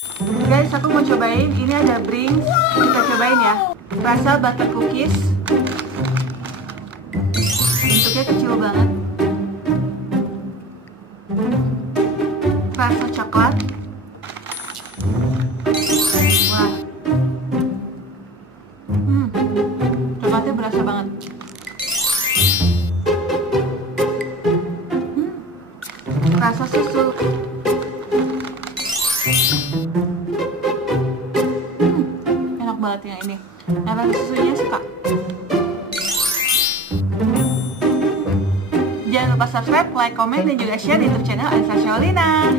Guys, aku mau cobain. Ini ada Brinks. Kita cobain ya. Rasa butter cookies. Bentuknya kecil banget. Rasa coklat. Wah. Coklatnya berasa banget. Rasa susu. Enak banget yang ini. Rasa susunya suka. Jangan lupa subscribe, like, komen, dan juga share di YouTube channel Anissa Sholina.